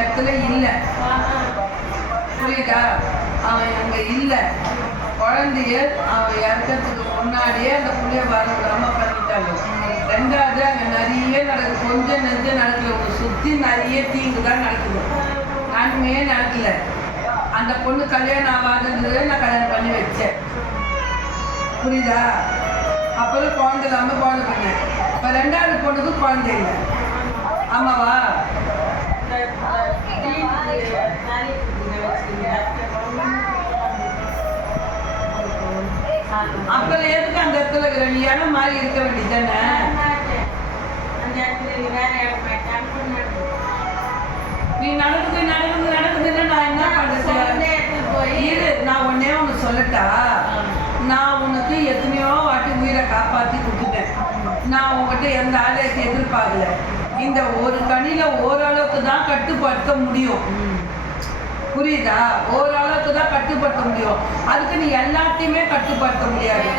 இடத்துல இல்லை. புரியுதா? அவன் அங்கே இல்லை. குழந்தைய அவன் இறக்கிறதுக்கு முன்னாடியே அந்த புள்ளைய வர விடாம பண்ணிட்டாங்க. ரெண்டாவது அங்கே நிறைய நடக்குது. கொஞ்சம் நெஞ்சம் நடக்கல, ஒரு சுற்றி நிறைய தீங்கு தான் நடக்குது. நன்மையே நடக்கல. அந்த பொண்ணு கல்யாணம் ஆகாதுன்றதே நான் கல்யாணம் பண்ணி வச்சேன். புரியுதா? அப்போதான் குழந்தை இல்லாமல் குழந்தை பண்ணேன். இப்போ ரெண்டாவது பொண்ணுக்கு குழந்தை இல்லை. ஆமாவா? அப்புறம் எதுக்கு அந்த இடத்துல இருக்கிற நீ இடம் மாறி இருக்க வேண்டியது தானே? நீ நடக்குதுன்னா நான் என்ன பண்றது? இரு, நான் ஒன்னே ஒன்று சொல்லட்டா? நான் உனக்கு எத்தனையோ வாட்டி உயிரை காப்பாற்றி கொடுத்துட்டேன். நான் உங்ககிட்ட எந்த ஆதாயத்தை எதிர்பார்க்கல. இந்த ஒரு கனியில ஓரளவுக்கு தான் கட்டுப்படுத்த முடியும். புரியுதா? ஓரளவுக்கு தான் கட்டுப்படுத்த முடியும். அதுக்கு நீ எல்லாத்தையுமே கட்டுப்படுத்த முடியாது.